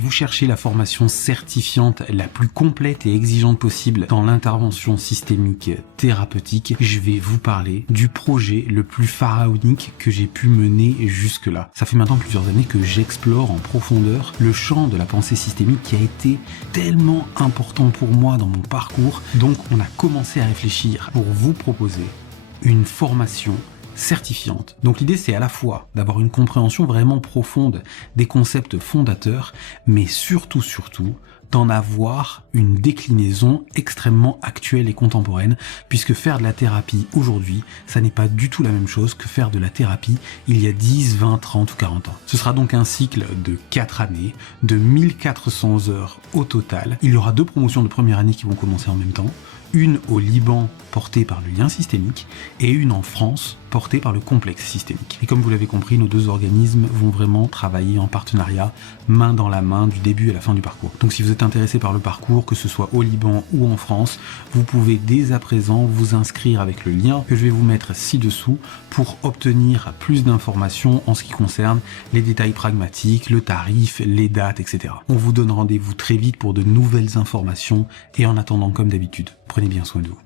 Si vous cherchez la formation certifiante la plus complète et exigeante possible dans l'intervention systémique thérapeutique, je vais vous parler du projet le plus pharaonique que j'ai pu mener jusque-là. Ça fait maintenant plusieurs années que j'explore en profondeur le champ de la pensée systémique qui a été tellement important pour moi dans mon parcours. Donc on a commencé à réfléchir pour vous proposer une formation certifiante. Donc l'idée, c'est à la fois d'avoir une compréhension vraiment profonde des concepts fondateurs, mais surtout d'en avoir une déclinaison extrêmement actuelle et contemporaine, puisque faire de la thérapie aujourd'hui, ça n'est pas du tout la même chose que faire de la thérapie il y a 10, 20, 30 ou 40 ans. Ce sera donc un cycle de 4 années, de 1400 heures au total. Il y aura 2 promotions de première année qui vont commencer en même temps, une au Liban portée par le lien systémique et une en France portée par le complexe systémique. Et comme vous l'avez compris, nos 2 organismes vont vraiment travailler en partenariat, main dans la main, du début à la fin du parcours. Donc si vous êtes intéressé par le parcours, que ce soit au Liban ou en France, vous pouvez dès à présent vous inscrire avec le lien que je vais vous mettre ci-dessous pour obtenir plus d'informations en ce qui concerne les détails pragmatiques, le tarif, les dates, etc. On vous donne rendez-vous très vite pour de nouvelles informations et en attendant, comme d'habitude, prenez bien soin de vous.